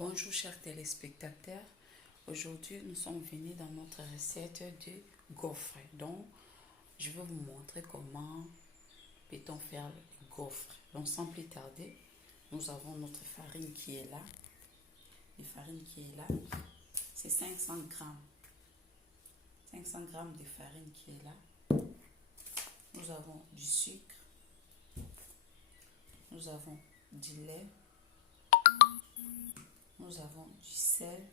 Bonjour chers téléspectateurs, aujourd'hui nous sommes venus dans notre recette de gaufres. Donc je vais vous montrer comment peut-on faire les gaufres. Donc sans plus tarder, nous avons notre farine qui est là. La farine qui est là, c'est 500 grammes. 500 grammes de farine qui est là. Nous avons du sucre. Nous avons du lait. Nous avons du sel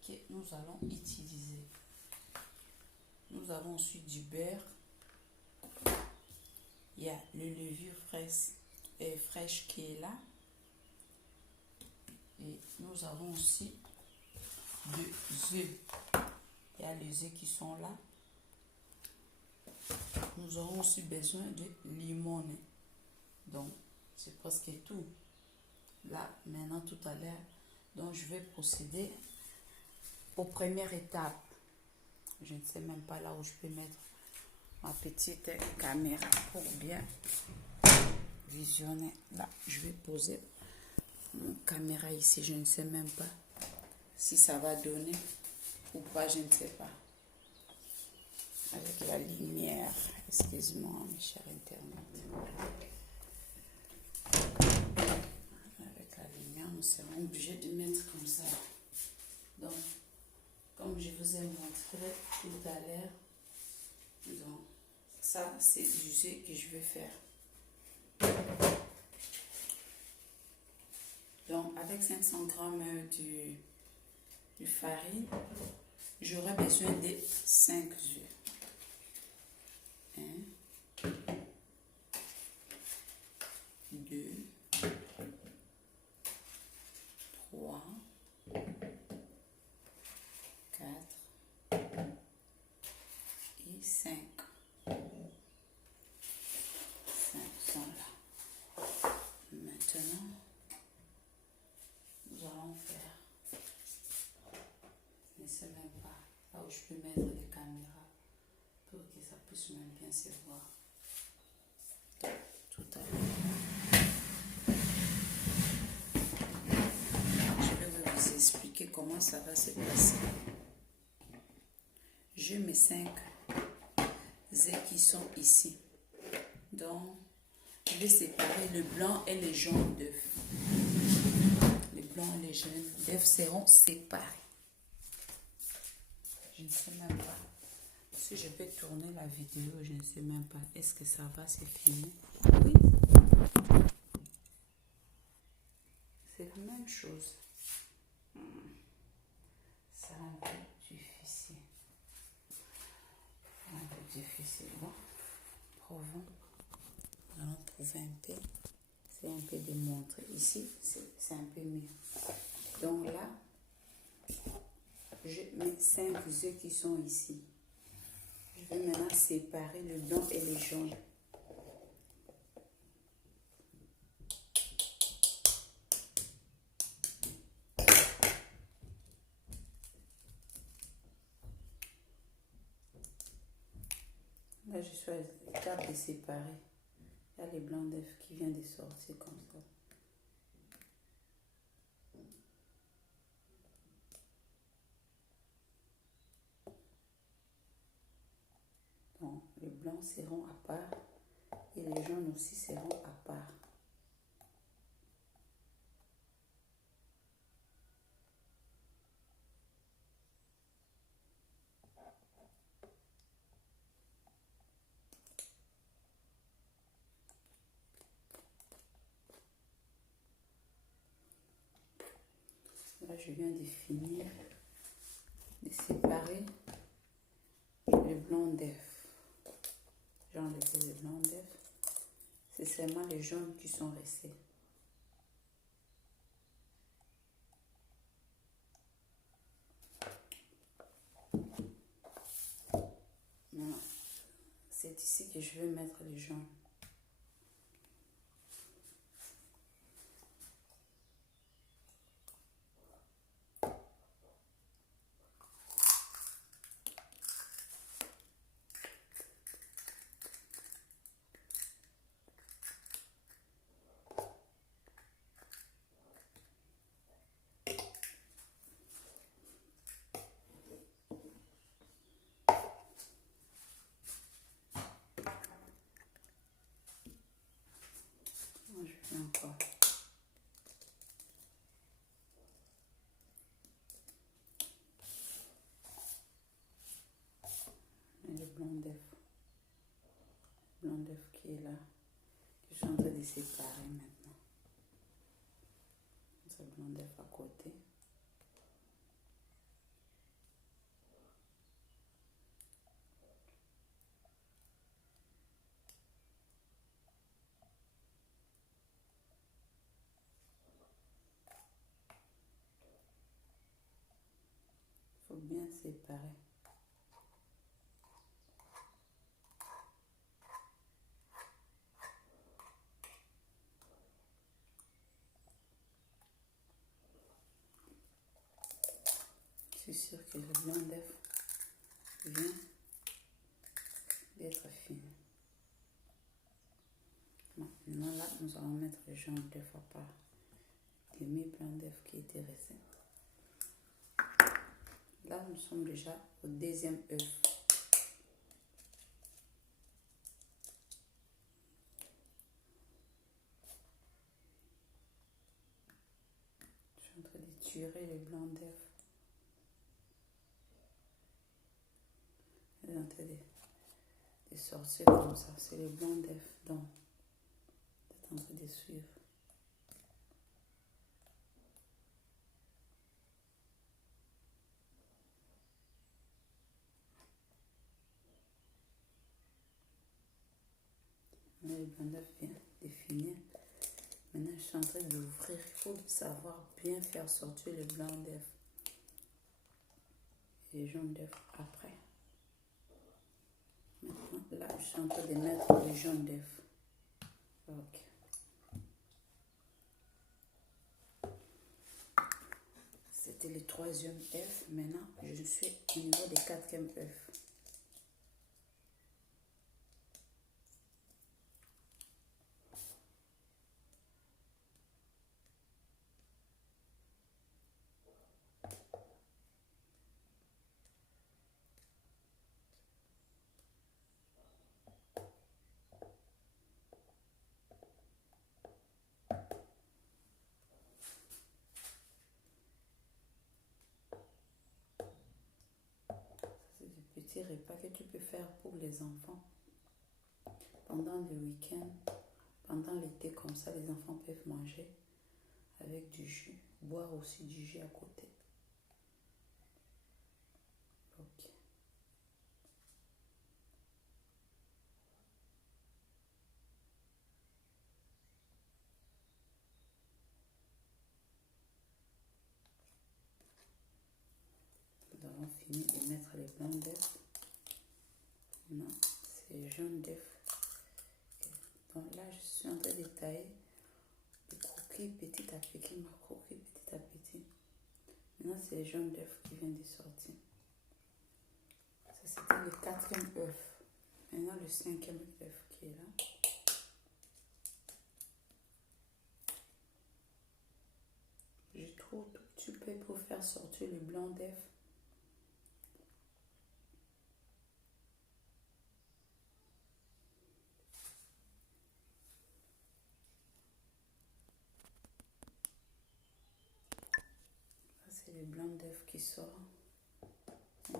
que nous allons utiliser. Nous avons ensuite du beurre. Il y a le levure fraîche qui est là. Et nous avons aussi des œufs. Il y a les œufs qui sont là. Nous aurons aussi besoin de limon. Donc, c'est presque tout. Là, maintenant, tout à l'heure, donc je vais procéder aux premières étapes. Je ne sais même pas là où je peux mettre ma petite caméra pour bien visionner. Là, je vais poser mon caméra ici. Je ne sais même pas si ça va donner ou pas, je ne sais pas. Avec la lumière, excuse-moi mes chers internautes. Avec la lumière, nous serons obligés de mettre comme ça. Donc, comme je vous ai montré tout à l'heure, donc ça c'est du jus que je vais faire. Donc avec 500 grammes de farine, j'aurai besoin de 5 œufs. 1, 2, 3, 4 et 5. 5 sont là. Maintenant, nous allons faire, je ne sais même pas là où je peux mettre les caméras pour que ça puisse même bien se voir. Tout à l'heure, je vais vous expliquer comment ça va se passer. Je mets 5 œufs qui sont ici. Donc, je vais séparer le blanc et le jaune d'œuf. Le blanc et le jaune d'œuf seront séparés. Je ne sais même pas si je peux tourner la vidéo. Je ne sais même pas. Est-ce que ça va se filmer? Oui. C'est la même chose. C'est un peu difficile. Un peu difficile. Bon, prouvons. Nous allons prouver un peu. C'est un peu démontré. Ici, c'est un peu mieux. Donc là, je mets 5 œufs qui sont ici. Je vais maintenant séparer le blanc et le jaune. Là, je suis à l'étape de séparer. Il y a les blancs d'œufs qui viennent de sortir comme ça. Donc, les blancs seront à part et les jaunes aussi seront à part. Là, je viens de finir de séparer le blanc d'œuf. J'ai enlevé le blanc d'œuf. C'est seulement les jaunes qui sont restés. Voilà. C'est ici que je vais mettre les jaunes. séparer maintenant. Notre blanc d'œuf à côté. Il faut bien séparer. Je suis sûre que le blanc d'œuf vient d'être fini. Maintenant là, nous allons mettre le jaune d'œuf à part. Le mi-blanc d'œuf qui était resté. Là, nous sommes déjà au deuxième œuf. Je suis en train de tirer le blanc d'œuf. Je suis en train de sortir comme ça. C'est le blanc d'œuf. Donc, vous êtes en train de suivre. Le blanc d'œuf vient de finir. Maintenant, je suis en train d'ouvrir. Il faut savoir bien faire sortir le blanc d'œuf et le jaune d'œuf après. Maintenant, là, je suis en train de mettre le jaune d'œuf. Ok. C'était le troisième œuf. Maintenant, je suis au niveau du quatrième œuf. Petit repas que tu peux faire pour les enfants pendant le week-end, pendant l'été, comme ça les enfants peuvent manger avec du jus, boire aussi du jus à côté. Ok. Nous avons fini de mettre les blancs d'œufs. Non, c'est jaune d'œuf. Donc là, je suis en train de tailler des croquis petit à petit, ma croquis petit à petit. Maintenant, c'est le jaune d'œuf qui vient de sortir. Ça, c'était le quatrième œuf. Maintenant, le cinquième œuf qui est là. Je trouve tout petit peu pour faire sortir le blanc d'œuf. C'est le blanc d'œuf qui sort. On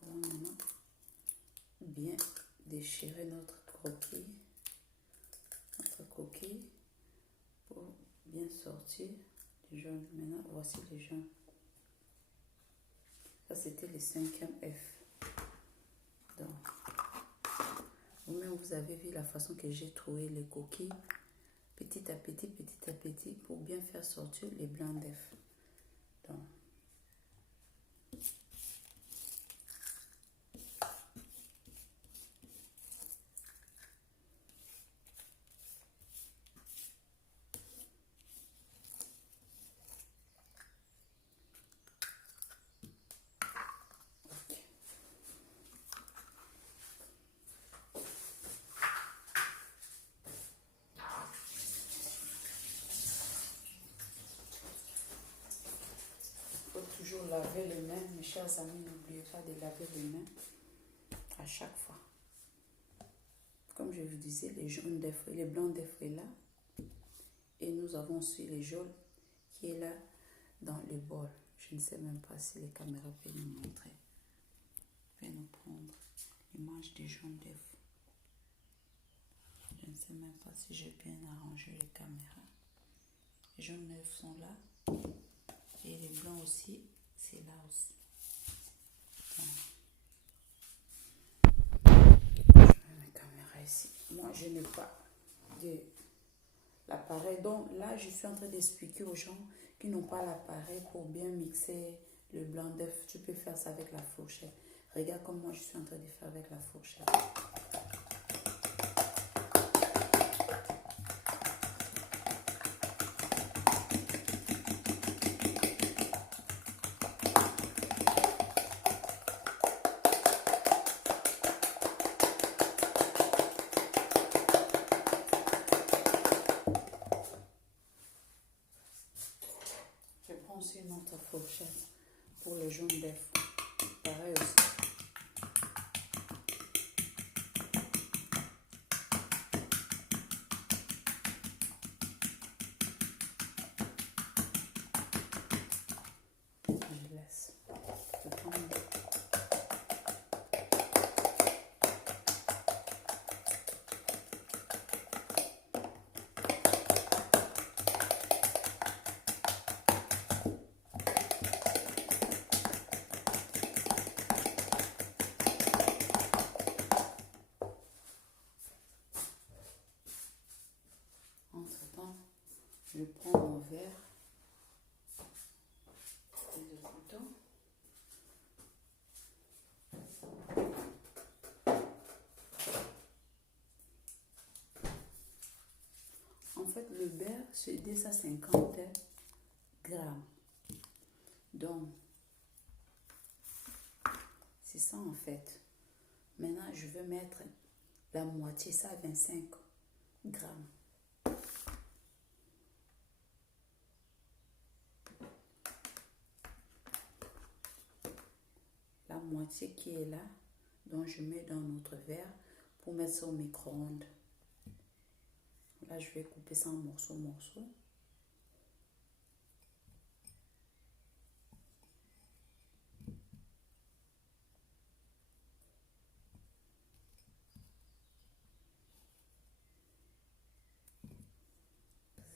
va maintenant bien déchirer notre coquille pour bien sortir du jaune. Maintenant, voici le jaune. Ça, c'était le cinquième œuf. Donc, vous-même, vous avez vu la façon que j'ai trouvé les coquilles. Petit à petit, pour bien faire sortir les blancs d'œufs. Donc, toujours laver les mains, mes chers amis, n'oubliez pas de laver les mains à chaque fois. Comme je vous disais, les jaunes d'œufs et les blancs d'œufs est là. Et nous avons aussi les jaunes qui est là dans le bol. Je ne sais même pas si les caméras peuvent nous montrer. Je vais nous prendre Il mange des jaunes d'œufs. Je ne sais même pas si j'ai bien arrangé les caméras. Les jaunes d'œufs sont là. Et les blancs aussi, c'est là aussi. Je mets mes caméras ici. Moi, je n'ai pas de l'appareil. Donc là, je suis en train d'expliquer aux gens qui n'ont pas l'appareil pour bien mixer le blanc d'œuf. Tu peux faire ça avec la fourchette. Regarde comme moi, je suis en train de faire avec la fourchette. Je prends aussi une autre fourchette pour le jaune d'œuf. Pareil aussi. Je laisse. Je prends entre-temps, je prends mon verre et le couteau. En fait, le beurre, c'est 250 grammes. Donc, c'est ça en fait. Maintenant, je vais mettre la moitié, ça 25 grammes. La moitié qui est là, donc je mets dans notre verre pour mettre ça au micro-ondes. Là, je vais couper ça en morceaux.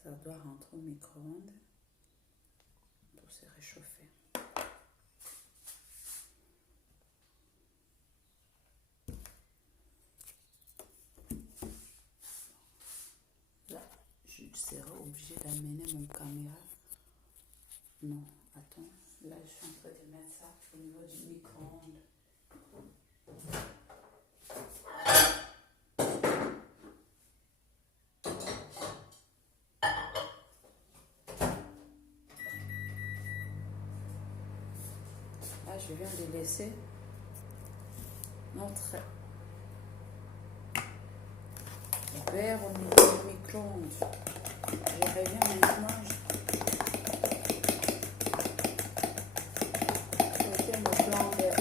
Ça doit rentrer au micro-ondes pour se réchauffer. Là, je serai obligée d'amener mon caméra. Non, attends. Là, je suis en train de mettre ça au niveau du micro-ondes. Là, je viens de laisser notre beurre au niveau du micro-ondes. Je reviens maintenant. Je fais mon blanc d'œuf.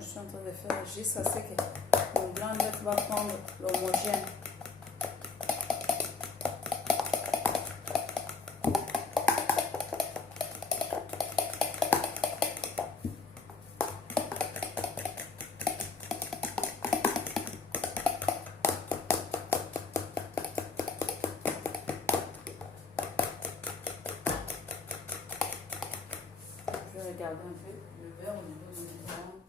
Je suis en train de faire juste assez que mon blanc d'œuf va prendre l'homogène. Je vais regarder un peu le beurre au niveau du micro-ondes.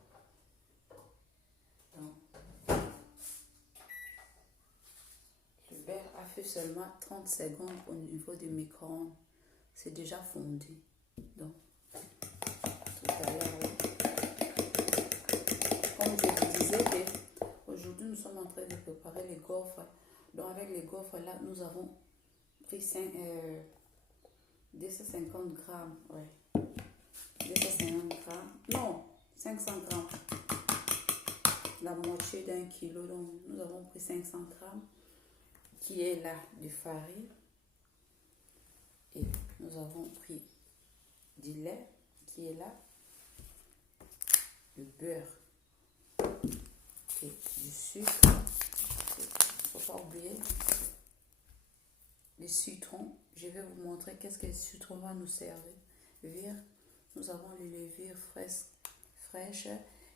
Le beurre a fait seulement 30 secondes au niveau du micro-ondes. C'est déjà fondu. Donc, tout à l'heure, comme je vous disais, aujourd'hui nous sommes en train de préparer les gaufres. Donc, avec les gaufres là, nous avons pris 250 grammes. Ouais. 250 grammes. Non, 500 grammes. La moitié d'un kilo. Donc, nous avons pris 500 grammes. qui est là de farine. Et nous avons pris du lait qui est là, du beurre et du sucre. Il ne faut pas oublier les citrons. Je vais vous montrer qu'est-ce que le citron va nous servir. Nous avons les levures fraîches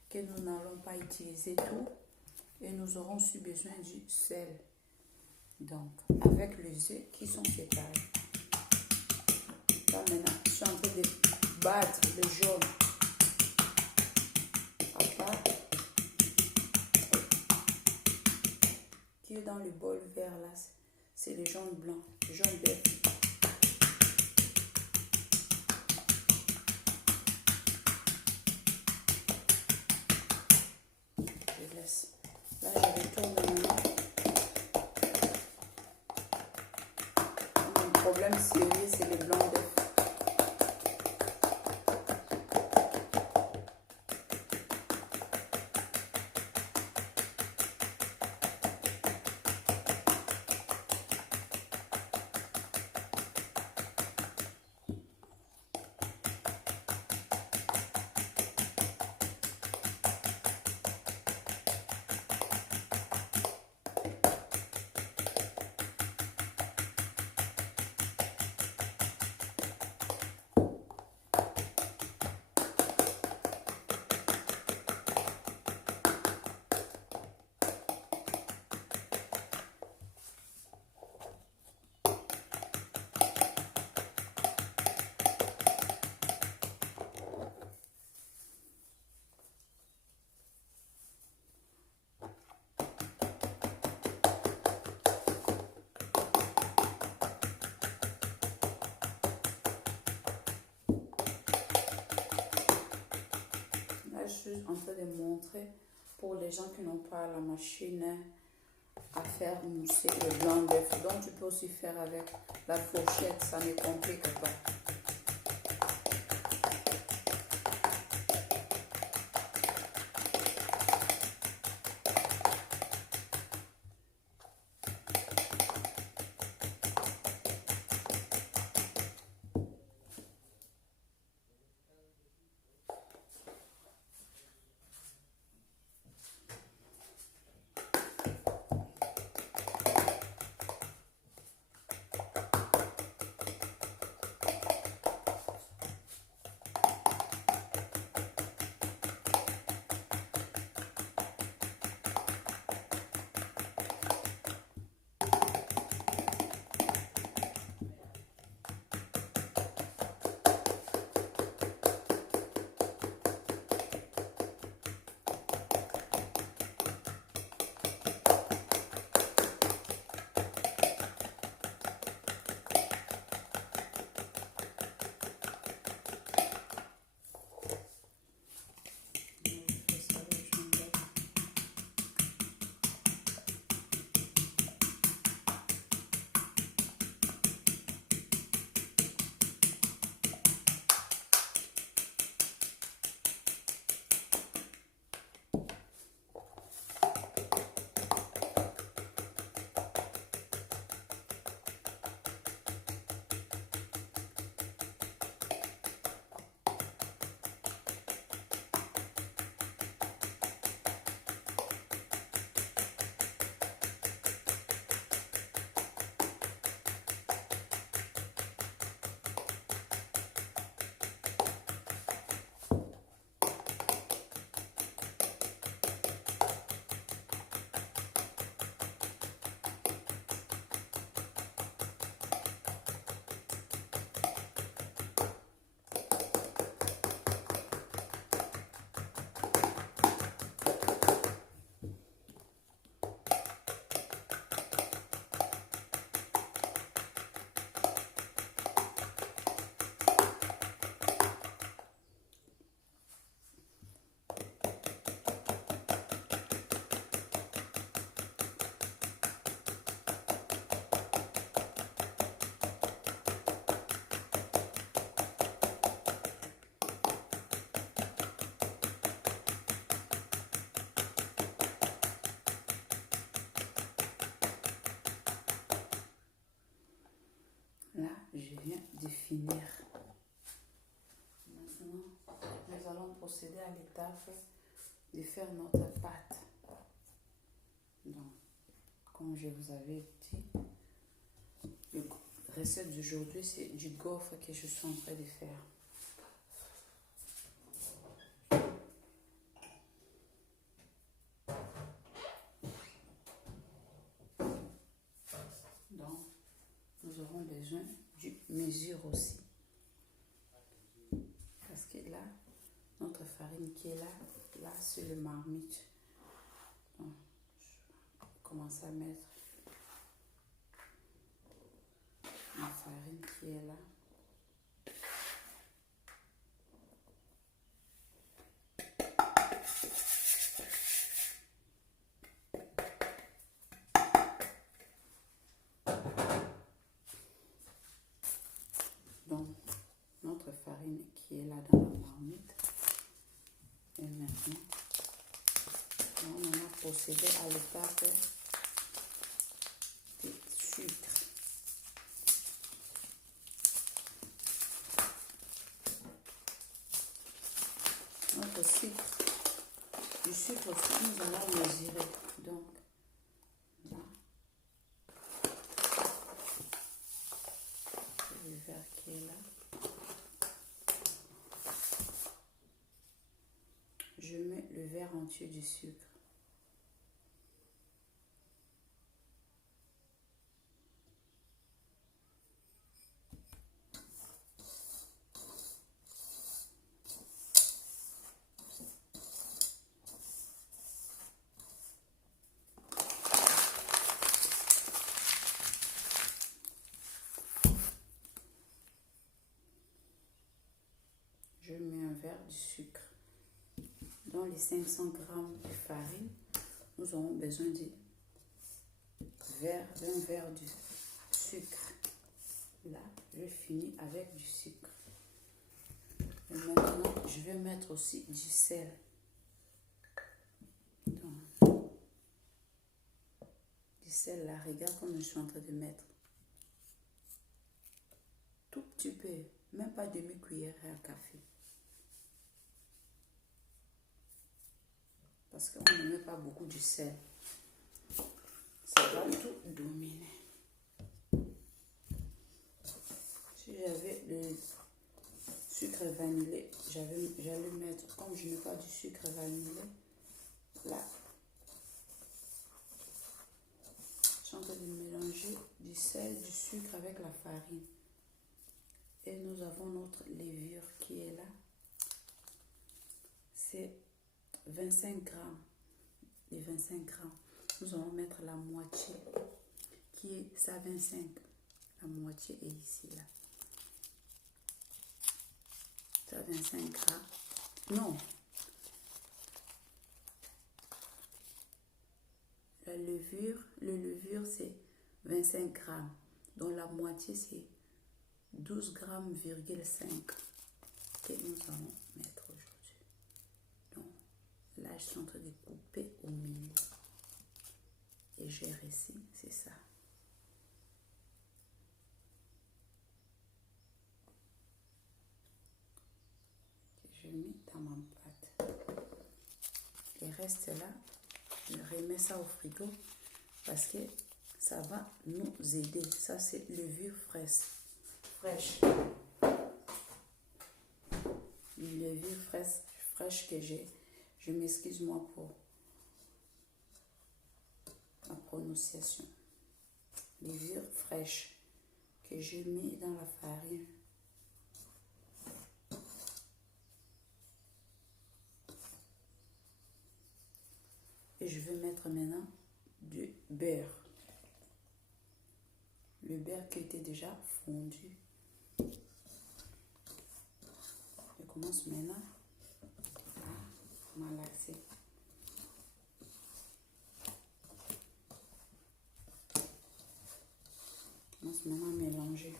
que nous n'allons pas utiliser tout. Et nous aurons aussi besoin du sel. Donc, avec les œufs qui sont séparés. Là maintenant, je suis en train de battre le jaune à part qui est dans le bol vert là. C'est le jaune blanc, le jaune d'œuf. Je laisse. Là, je retourne maintenant. Mon problème sérieux, c'est le blanc d'œuf. Je suis en train de montrer pour les gens qui n'ont pas la machine à faire mousser le blanc d'œuf. Donc tu peux aussi faire avec la fourchette, ça ne complique pas. finir. Maintenant, nous allons procéder à l'étape de faire notre pâte. Donc, comme je vous avais dit, la recette d'aujourd'hui, c'est du gaufre que je suis en train de faire. Donc, nous aurons besoin d'une mesure aussi. Parce que là, notre farine qui est là c'est le marmite. Donc, je commence à mettre la farine qui est là. Donc, notre farine qui est là dans la marmite. Et maintenant, on a procédé à l'étape du sucre. Notre sucre, du sucre aussi, nous allons mesurer. Donc, là, le verre qui est là. Je mets le verre entier du sucre. Je mets un verre de sucre. Dans les 500 g de farine, nous aurons besoin d'un verre de sucre. Là, je finis avec du sucre. Et maintenant, je vais mettre aussi du sel. Donc, du sel là, regarde comme je suis en train de mettre. Tout petit peu, même pas demi-cuillère à café. Parce qu'on ne met pas beaucoup de sel. Ça va tout dominer. Si j'avais le sucre vanillé, j'allais mettre, comme je n'ai pas du sucre vanillé, là, je suis en train de mélanger du sel, du sucre avec la farine. Et nous avons notre levure qui est là. C'est 25 grammes. Les 25 grammes. Nous allons mettre la moitié qui est ça 25. La moitié est ici là. Ça 25 grammes. Non. Le levure c'est 25 grammes. Donc la moitié c'est 12 grammes, 5 que nous allons mettre aujourd'hui. Donc là je suis en train de couper au milieu. Et j'ai réussi, c'est ça. Je mets dans ma pâte. Et reste là, je remets ça au frigo parce que ça va nous aider. Ça c'est levure fraîche. Une levure fraîche que j'ai. Je m'excuse moi pour la prononciation. Levure fraîche que je mets dans la farine. Et je vais mettre maintenant du beurre. Le beurre qui était déjà fondu. Je commence maintenant à malaxer. Je commence maintenant à mélanger.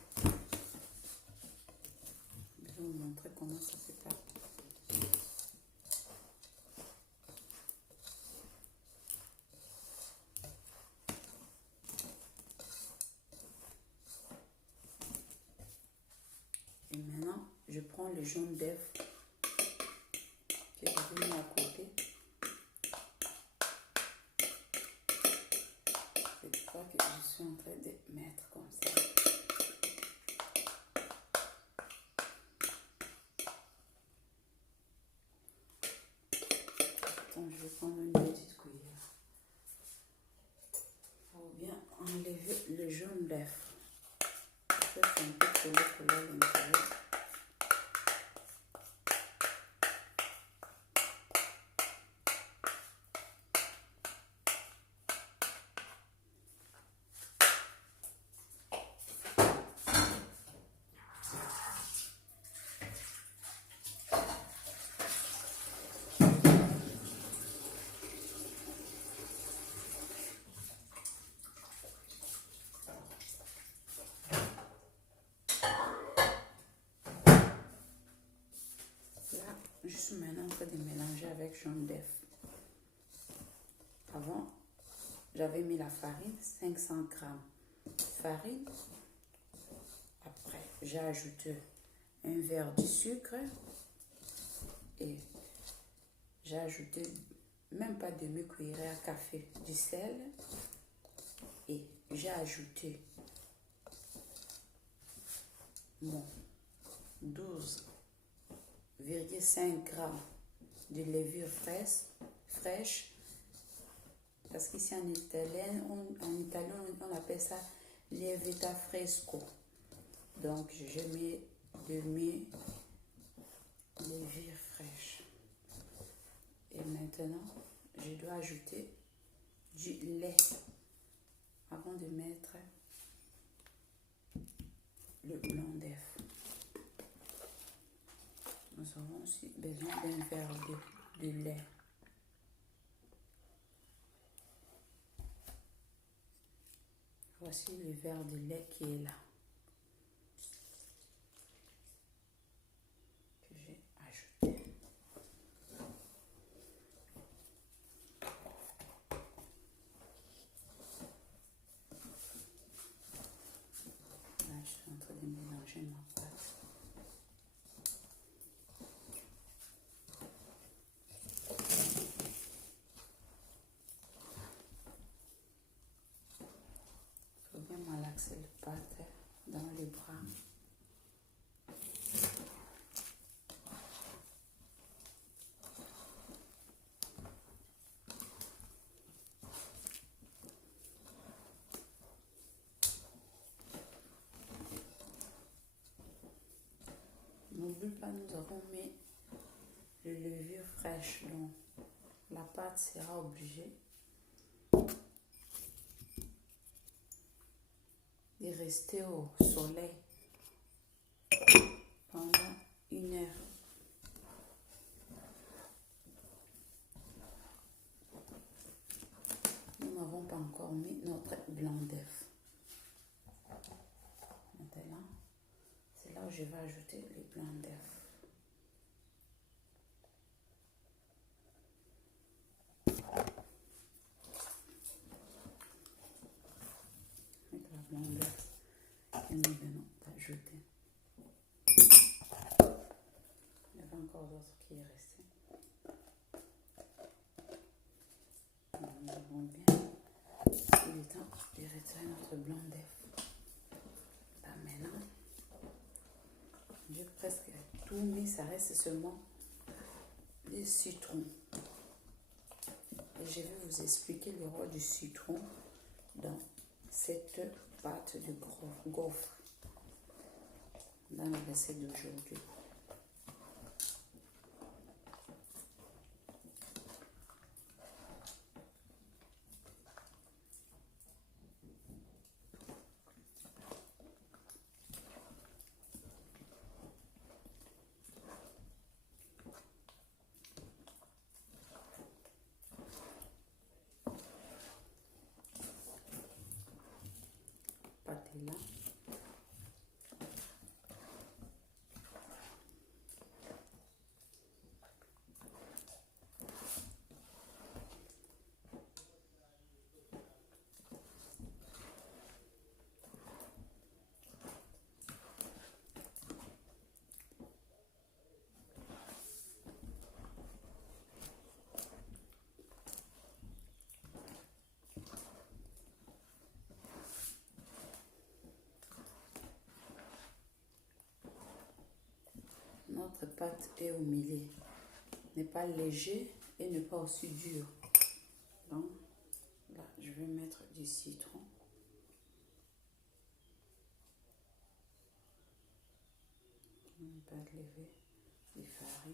Je vais vous montrer comment ça se passe. je prends le jaune d'œuf que j'ai mis à côté. C'est quoi que je suis en train de mettre comme ça. Attends, je vais prendre une petite cuillère pour bien enlever le jaune d'œuf. Ça, c'est un peu collé à l'intérieur. Je suis maintenant en train de mélanger avec jaune d'œuf. Avant, j'avais mis la farine, 500 grammes farine. Après, j'ai ajouté un verre de sucre et j'ai ajouté même pas demi-cuillère à café du sel et j'ai ajouté mon 12,5 grammes de levure fraîche, parce qu'ici en italien, on appelle ça lievita fresco. Donc je mets demi levure fraîche. Et maintenant, je dois ajouter du lait avant de mettre le blanc d'œuf. Nous avons aussi besoin d'un verre de lait. Voici le verre de lait qui est là, que j'ai ajouté. Là, je suis en train de mélanger ma pâte. Il faut bien malaxer le pâte dans les bras. N'oublie pas, nous avons mis le levure fraîche, donc la pâte sera obligée de rester au soleil pendant 1 heure. Nous n'avons pas encore mis notre blanc d'œuf. Maintenant, c'est là où je vais ajouter les blancs d'œuf. Avec le blanc d'œuf que nous venons d'ajouter. Il y avait encore d'autres qui est resté. Nous avons bien. Il est temps de retirer notre blanc d'œuf. Là maintenant, j'ai presque tout mis, ça reste seulement le citron. Et je vais vous expliquer le rôle du citron dans cette pâte de gaufre, dans la recette d'aujourd'hui. Pâte là. votre pâte est au milieu. N'est pas léger et n'est pas aussi dur. Donc, là, je vais mettre du citron. Un peu lever du farine.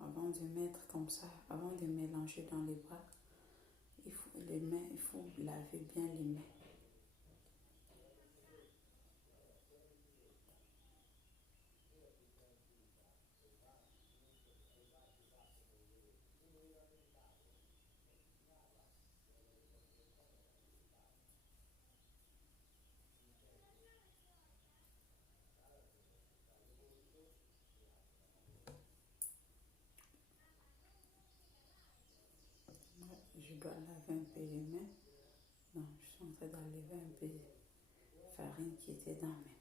Avant de mettre comme ça, avant de mélanger dans les bras, il faut laver bien les mains. Je dois laver un peu les mains. Donc, je suis en train d'enlever un peu de farine qui était dans mes mains.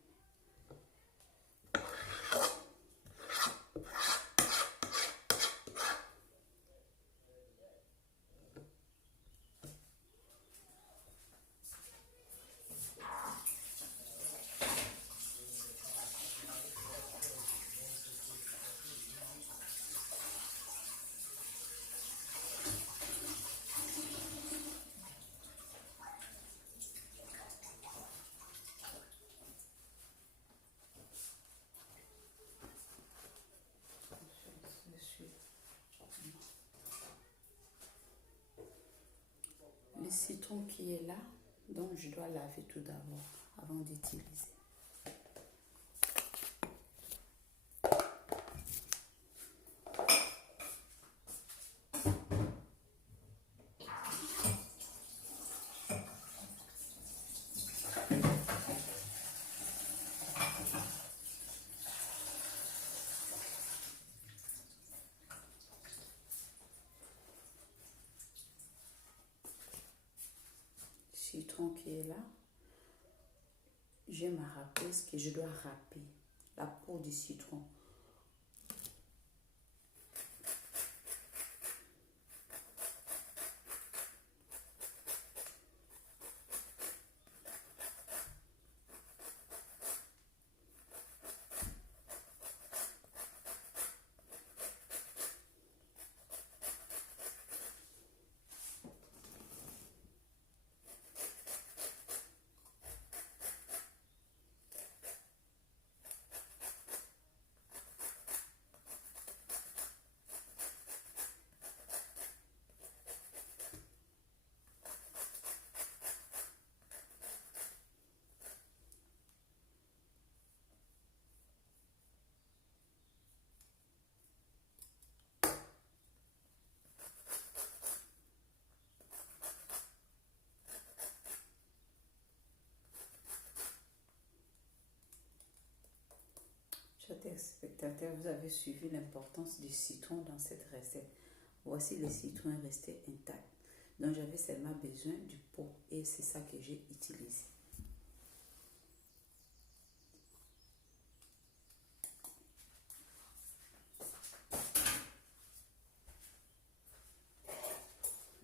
Le citron qui est là, donc je dois laver tout d'abord avant d'utiliser. Citron qui est là, j'ai ma râpeuse que je dois râper la peau du citron. Chers téléspectateurs, vous avez suivi l'importance du citron dans cette recette. Voici le citron resté intact. Donc j'avais seulement besoin du pot et c'est ça que j'ai utilisé.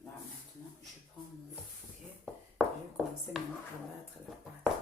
Là maintenant, je prends mon bouquet. Je vais commencer maintenant à battre la pâte.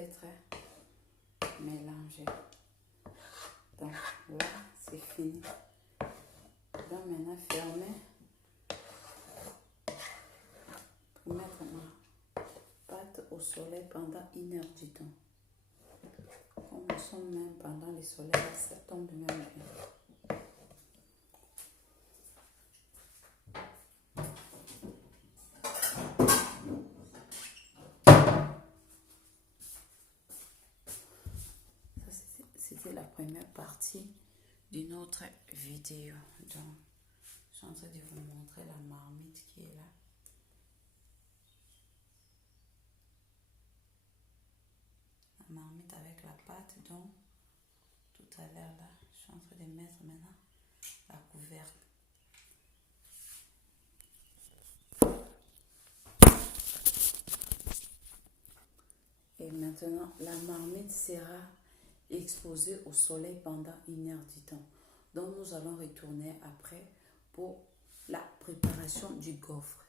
d'être mélangé. Donc là, c'est fini. Donc maintenant, fermer. Pour mettre ma pâte au soleil pendant 1 heure du temps. Comme nous sommes même pendant le soleil, ça tombe même bien. C'était la première partie d'une autre vidéo. Donc, je suis en train de vous montrer la marmite qui est là. La marmite avec la pâte. Donc, tout à l'heure là, je suis en train de mettre maintenant la couvercle. Et maintenant, la marmite sera exposée au soleil pendant 1 heure du temps. Donc, nous allons retourner après pour la préparation du gaufre.